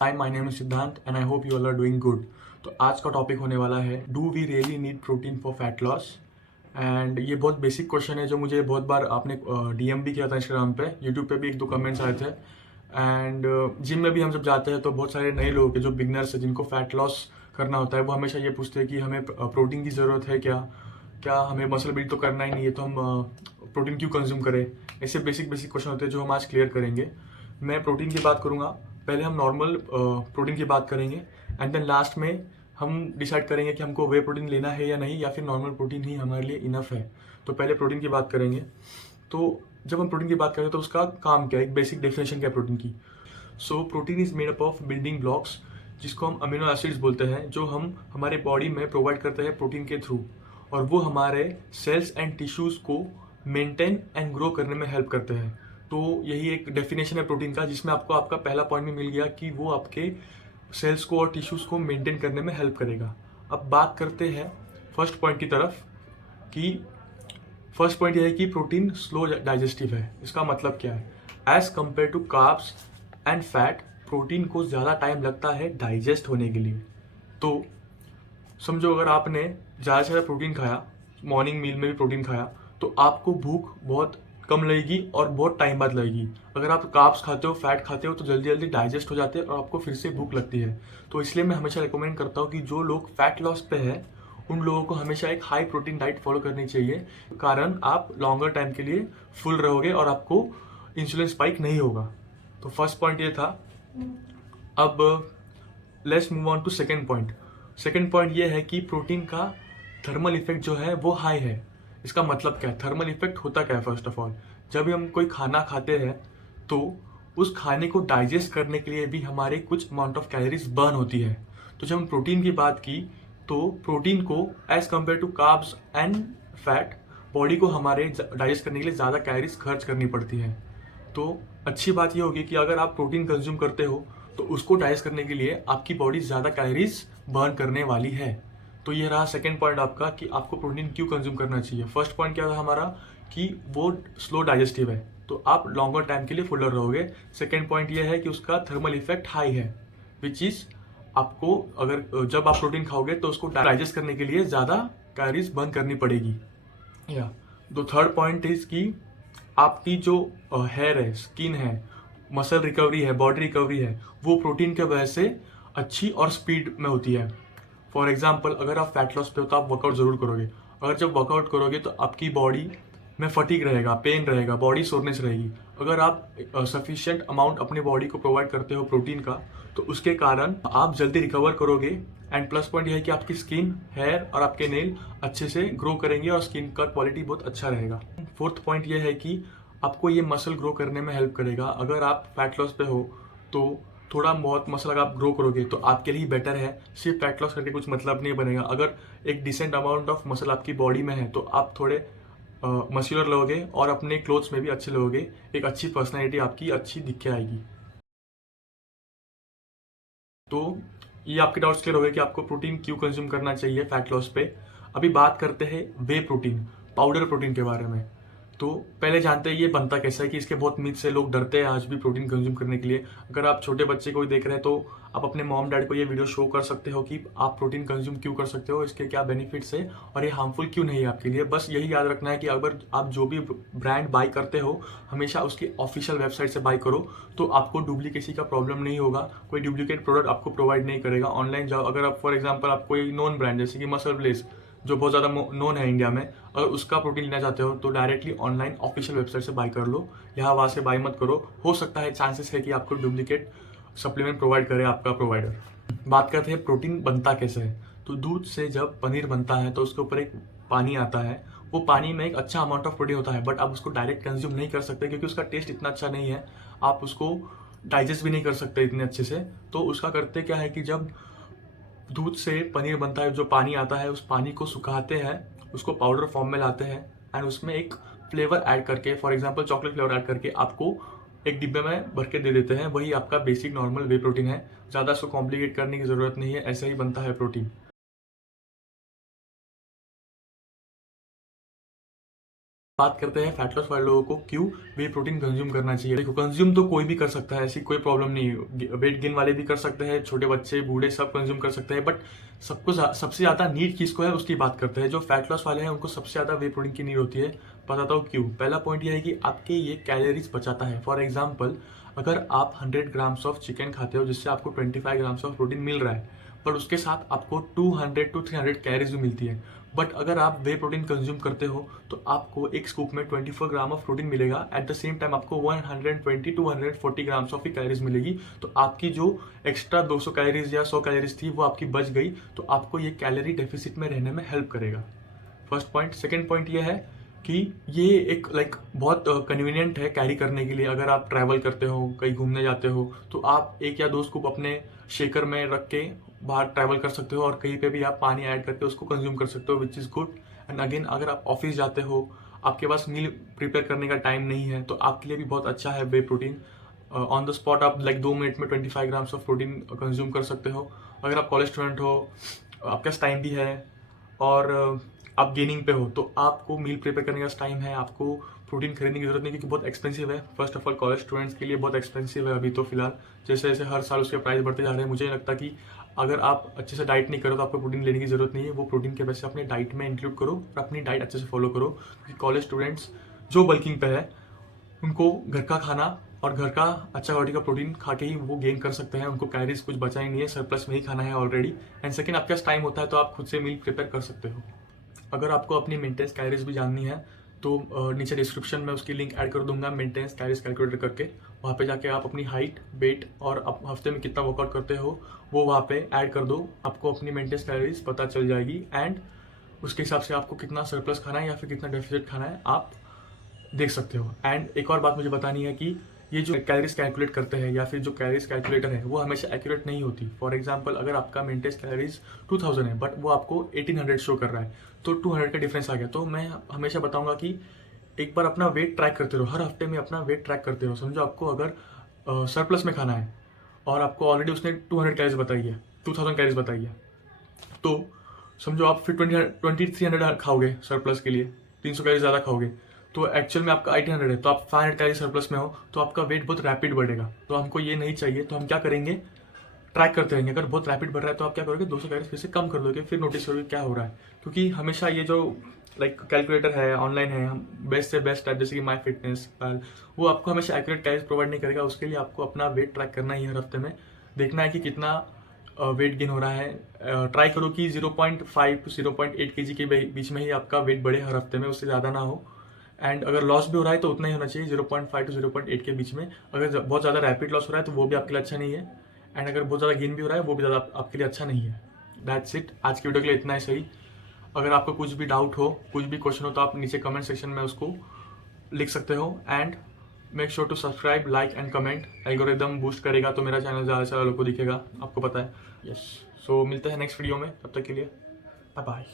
Hi, my name is Siddhant and I hope you all are doing good. तो आज का topic होने वाला है, do we really need protein for fat loss. And ये बहुत बेसिक क्वेश्चन है जो मुझे बहुत बार आपने डीएम भी किया था इंस्टाग्राम पे, यूट्यूब पे भी एक दो कमेंट्स आए थे। एंड जिम में भी हम जब जाते हैं तो बहुत सारे नए लोग हैं जो बिगनर्स है, जिनको फैट लॉस करना होता है, वो हमेशा ये पूछते हैं कि हमें प्रोटीन की ज़रूरत है क्या, क्या हमें मसल बिल्ड तो करना ही नहीं है तो हम प्रोटीन क्यों कंज्यूम करें। ऐसे बेसिक बेसिक क्वेश्चन होते हैं जो हम आज क्लियर करेंगे। मैं प्रोटीन की बात करूँगा, पहले हम नॉर्मल प्रोटीन की बात करेंगे एंड देन लास्ट में हम डिसाइड करेंगे कि हमको वे प्रोटीन लेना है या नहीं, या फिर नॉर्मल प्रोटीन ही हमारे लिए इनफ है। तो पहले प्रोटीन की बात करेंगे। तो जब हम प्रोटीन की बात करें तो उसका काम क्या है, एक बेसिक डेफिनेशन क्या है प्रोटीन की। So protein is made up of building blocks, जिसको हम अमीनो एसिड्स बोलते हैं, जो हम हमारे बॉडी में प्रोवाइड करते हैं प्रोटीन के थ्रू, और वो हमारे सेल्स एंड टिश्यूज़ को मेंटेन एंड ग्रो करने में हेल्प करते हैं। तो यही एक डेफिनेशन है प्रोटीन का, जिसमें आपको आपका पहला पॉइंट भी मिल गया कि वो आपके सेल्स को और टिश्यूज़ को मेंटेन करने में हेल्प करेगा। अब बात करते हैं फर्स्ट पॉइंट की तरफ, कि फर्स्ट पॉइंट यह है कि प्रोटीन स्लो डाइजेस्टिव है। इसका मतलब क्या है, as compare to carbs and fat, protein को ज़्यादा टाइम लगता है डाइजेस्ट होने के लिए। तो समझो, अगर आपने ज़्यादा से ज़्यादा प्रोटीन खाया, मॉर्निंग मील में भी प्रोटीन खाया, तो आपको भूख बहुत कम लगेगी और बहुत टाइम बाद लगेगी। अगर आप कार्ब्स खाते हो, फैट खाते हो, तो जल्दी जल्दी डाइजेस्ट हो जाते हैं और आपको फिर से भूख लगती है। तो इसलिए मैं हमेशा रिकमेंड करता हूँ कि जो लोग फैट लॉस पे है, उन लोगों को हमेशा एक हाई प्रोटीन डाइट फॉलो करनी चाहिए, कारण आप लॉन्गर टाइम के लिए फुल रहोगे और आपको इंसुलिन स्पाइक नहीं होगा। तो फर्स्ट पॉइंट ये था। अब let's move on to second point. Second point ये है कि प्रोटीन का थर्मल इफेक्ट जो है वो हाई है। इसका मतलब क्या है, थर्मल इफेक्ट होता क्या है। फर्स्ट ऑफ ऑल, जब भी हम कोई खाना खाते हैं तो उस खाने को डाइजेस्ट करने के लिए भी हमारे कुछ अमाउंट ऑफ कैलोरीज बर्न होती है। तो जब हम प्रोटीन की बात की, तो प्रोटीन को as compare to carbs and fat, body को हमारे डाइजेस्ट करने के लिए ज़्यादा कैलोरीज खर्च करनी पड़ती है। तो अच्छी बात यह होगी कि अगर आप प्रोटीन कंज्यूम करते हो तो उसको डाइजेस्ट करने के लिए आपकी बॉडी ज़्यादा कैलोरीज बर्न करने वाली है। तो ये रहा सेकंड पॉइंट आपका, कि आपको प्रोटीन क्यों कंज्यूम करना चाहिए। फर्स्ट पॉइंट क्या था हमारा, कि वो स्लो डाइजेस्टिव है, तो आप लॉन्गर टाइम के लिए फुलर रहोगे। सेकंड पॉइंट ये है कि उसका थर्मल इफेक्ट हाई है, विच इज आपको, अगर जब आप प्रोटीन खाओगे तो उसको डाइजेस्ट करने के लिए ज़्यादा कैलोरीज बर्न करनी पड़ेगी। या दो थर्ड पॉइंट इज कि आपकी जो हेयर है, स्किन है, मसल रिकवरी है, बॉडी रिकवरी है, वो प्रोटीन के वजह से अच्छी और स्पीड में होती है। फॉर एग्जाम्पल, अगर आप फैट लॉस पे हो तो आप वर्कआउट ज़रूर करोगे। अगर जब वर्कआउट करोगे तो आपकी बॉडी में फटीग रहेगा, पेन रहेगा, बॉडी सोरनेस रहेगी। अगर आप सफिशिएंट अमाउंट अपनी बॉडी को प्रोवाइड करते हो प्रोटीन का, तो उसके कारण आप जल्दी रिकवर करोगे। एंड प्लस पॉइंट यह है कि आपकी स्किन, हेयर और आपके नेल अच्छे से ग्रो करेंगे और स्किन का क्वालिटी बहुत अच्छा रहेगा। फोर्थ पॉइंट यह है कि आपको ये मसल ग्रो करने में हेल्प करेगा। अगर आप फैट लॉस पे हो तो थोड़ा बहुत मसल अगर आप ग्रो करोगे तो आपके लिए ही बेटर है। सिर्फ फैट लॉस करके कुछ मतलब नहीं बनेगा। अगर एक डिसेंट अमाउंट ऑफ मसल आपकी बॉडी में है तो आप थोड़े मस्कुलर लोगे और अपने क्लोथ्स में भी अच्छे लोगे, एक अच्छी पर्सनैलिटी आपकी अच्छी दिख के आएगी। तो ये आपके डाउट्स क्लियर हो गए कि आपको प्रोटीन क्यों कंज्यूम करना चाहिए फैट लॉस पे। अभी बात करते हैं वे प्रोटीन, पाउडर प्रोटीन के बारे में। तो पहले जानते हैं ये बनता कैसा है, कि इसके बहुत मिथ से लोग डरते हैं आज भी प्रोटीन कंज्यूम करने के लिए। अगर आप छोटे बच्चे को देख रहे हैं तो आप अपने मॉम डैड को ये वीडियो शो कर सकते हो कि आप प्रोटीन कंज्यूम क्यों कर सकते हो, इसके क्या बेनिफिट्स है और ये हार्मफुल क्यों नहीं है आपके लिए। बस यही याद रखना है कि अगर आप जो भी ब्रांड बाई करते हो, हमेशा उसकी ऑफिशियल वेबसाइट से बाई करो, तो आपको डुप्लीकेसी का प्रॉब्लम नहीं होगा। कोई डुप्लीकेट प्रोडक्ट आपको प्रोवाइड नहीं करेगा। ऑनलाइन जाओ, अगर आप फॉर एग्जाम्पल आप कोई नॉन ब्रांड जैसे कि मसल ब्लेस, जो बहुत ज़्यादा नोन है इंडिया में, अगर उसका प्रोटीन लेना चाहते हो तो डायरेक्टली ऑनलाइन ऑफिशियल वेबसाइट से बाई कर लो। यहाँ वहाँ से बाई मत करो, हो सकता है चांसेस है कि आपको डुप्लीकेट सप्लीमेंट प्रोवाइड करे आपका प्रोवाइडर। बात करते हैं प्रोटीन बनता कैसे है। तो दूध से जब पनीर बनता है तो उसके ऊपर एक पानी आता है, वो पानी में एक अच्छा अमाउंट ऑफ प्रोटीन होता है, बट आप उसको डायरेक्ट कंज्यूम नहीं कर सकते क्योंकि उसका टेस्ट इतना अच्छा नहीं है। आप उसको डाइजेस्ट भी नहीं कर सकते इतने अच्छे से। तो उसका करते क्या है कि जब दूध से पनीर बनता है, जो पानी आता है उस पानी को सुखाते हैं, उसको पाउडर फॉर्म में लाते हैं एंड उसमें एक फ्लेवर ऐड करके, for example chocolate flavour add करके आपको एक डिब्बे में भर के दे देते हैं। वही आपका बेसिक नॉर्मल वे प्रोटीन है। ज़्यादा उसको कॉम्प्लिकेट करने की ज़रूरत नहीं है, ऐसे ही बनता है प्रोटीन। बात करते हैं फैट लॉस वाले लोगों को क्यों वे प्रोटीन कंज्यूम करना चाहिए। देखो, कंज्यूम तो कोई भी कर सकता है, ऐसी कोई प्रॉब्लम नहीं है। वेट गेन वाले भी कर सकते हैं, छोटे बच्चे बूढ़े सब कंज्यूम कर सकते हैं, बट सबको सबसे ज़्यादा नीड किसको है उसकी बात करते हैं। जो फैट लॉस वाले हैं उनको सबसे ज़्यादा वे प्रोटीन की नीड होती है। बताता हूँ क्यों। पहला पॉइंट यह है कि आपके ये कैलोरीज बचाता है। फॉर एग्जाम्पल, अगर आप 100 ग्राम्स ऑफ चिकन खाते हो जिससे आपको 25 ग्राम्स ऑफ प्रोटीन मिल रहा है, पर उसके साथ आपको 200 to 300 कैलोरीज भी मिलती है। बट अगर आप वे प्रोटीन कंज्यूम करते हो तो आपको एक स्कूप में 24 ग्राम ऑफ प्रोटीन मिलेगा। एट द सेम टाइम आपको 120 to 140 ग्राम्स ऑफ कैलोरीज मिलेगी। तो आपकी जो एक्स्ट्रा 200 कैलोरीज या 100 कैलोरीज थी वो आपकी बच गई, तो आपको ये कैलोरी डेफिसिट में रहने में हेल्प करेगा। First point. सेकेंड पॉइंट ये है कि ये एक बहुत कन्वीनियंट है कैरी करने के लिए। अगर आप ट्रैवल करते हो, कहीं घूमने जाते हो, तो आप एक या दो स्कूप अपने शेकर में रख के बाहर ट्रैवल कर सकते हो और कहीं पे भी आप पानी ऐड करके उसको कंज्यूम कर सकते हो, which is good. And again, अगर आप ऑफिस जाते हो, आपके पास मील प्रिपेयर करने का टाइम नहीं है, तो आपके लिए भी बहुत अच्छा है वे प्रोटीन। ऑन द स्पॉट आप 2 मिनट में 25 ग्राम्स ऑफ प्रोटीन कंज्यूम कर सकते हो। अगर आप कॉलेज स्टूडेंट हो, आपके पास टाइम भी है और आप गेनिंग पे हो, तो आपको मील प्रिपेयर करने का टाइम है, आपको प्रोटीन खरीदने की जरूरत नहीं, क्योंकि बहुत एक्सपेंसिव है। First of all college students के लिए बहुत एक्सपेंसिव है अभी तो फिलहाल। जैसे जैसे हर साल उसके प्राइस बढ़ते जा रहे हैं, मुझे नहीं लगता कि अगर आप अच्छे से डाइट नहीं करो तो आपको प्रोटीन लेने की जरूरत नहीं है। वो प्रोटीन के वजह से अपने डाइट में इंक्लूड करो और अपनी डाइट अच्छे से फॉलो करो, क्योंकि कॉलेज स्टूडेंट्स जो बल्किंग पे है उनको घर का खाना और घर का अच्छा क्वालिटी का प्रोटीन खा के ही वो गेन कर सकते हैं। उनको कैलोरीज कुछ बचा ही नहीं है, सरप्लस में ही खाना है ऑलरेडी। एंड सेकेंड, आपके पास टाइम होता है तो आप खुद से मील प्रिपेयर कर सकते हो। अगर आपको अपनी मेंटेनेंस कैलोरीज भी जाननी है तो नीचे डिस्क्रिप्शन में उसकी लिंक ऐड कर दूंगा, मेंटेनेंस कैलोरीज कैलकुलेटर करके। वहाँ पे जाके आप अपनी हाइट, वेट और आप हफ्ते में कितना वर्कआउट करते हो वो वहाँ पे ऐड कर दो। आपको अपनी मेंटेनेंस कैलोरीज पता चल जाएगी एंड उसके हिसाब से आपको कितना सरप्लस खाना है या फिर कितना डेफिसिट खाना है आप देख सकते हो। एंड एक और बात मुझे बतानी है कि ये जो कैलोरीज कैलकुलेट करते हैं या फिर जो कैलोरीज कैलकुलेटर है वो हमेशा एक्यूरेट नहीं होती। फॉर एग्जांपल, अगर आपका मेंटेनेंस कैलोरीज 2000 है बट वो आपको 1800 शो कर रहा है, तो 200 का डिफरेंस आ गया। तो मैं हमेशा बताऊंगा कि एक बार अपना वेट ट्रैक करते रहो, हर हफ्ते में अपना वेट ट्रैक करते रहो। समझो आपको अगर सरप्लस में खाना है और आपको ऑलरेडी उसने 200 कैलोरीज बताई है, 2000 कैलोरीज बताई है, तो समझो आप फिर 2300 खाओगे सरप्लस के लिए, 300 कैलोरी ज़्यादा खाओगे, तो एक्चुअल में आपका 1800 है, तो आप 500 कैलोरी सरप्लस में हो, तो आपका वेट बहुत रैपिड बढ़ेगा। तो हमको ये नहीं चाहिए, तो हम क्या करेंगे, ट्रैक करते रहेंगे। अगर बहुत रैपिड बढ़ रहा है तो आप क्या करोगे, 200 कैलोरी फिर से कम कर दोगे, फिर नोटिस करोगे क्या हो रहा है। क्योंकि हमेशा ये जो कैलकुलेटर है ऑनलाइन है, हम बेस्ट से बेस्ट ऐप जैसे कि माई फिटनेस वो आपको हमेशा एक्यूरेट कैलोरीज प्रोवाइड नहीं करेगा। उसके लिए आपको अपना वेट ट्रैक करना ही हर हफ्ते में, देखना है कि कितना वेट गेन हो रहा है। ट्राई करो कि 0.5 to 0.8 kg के बीच में ही आपका वेट बढ़े हर हफ्ते में, उससे ज़्यादा ना हो। एंड अगर लॉस भी हो रहा है तो उतना ही होना चाहिए, 0.5 to 0.8 के बीच में। अगर बहुत ज़्यादा रैपिड लॉस हो रहा है तो वो भी आपके लिए अच्छा नहीं है, एंड अगर बहुत ज़्यादा गेन भी हो रहा है वो भी ज़्यादा आपके लिए अच्छा नहीं है। दैट्स इट, आज की वीडियो के लिए इतना ही सही। अगर आपको कुछ भी डाउट हो, कुछ भी क्वेश्चन हो, तो आप नीचे कमेंट सेक्शन में उसको लिख सकते हो। And make sure to subscribe, like and comment. Algorithm boost करेगा तो मेरा चैनल ज़्यादा से ज़्यादा लोगों को दिखेगा, आपको पता है। यस, सो मिलते हैं नेक्स्ट वीडियो में, तब तक के लिए बाय बाय।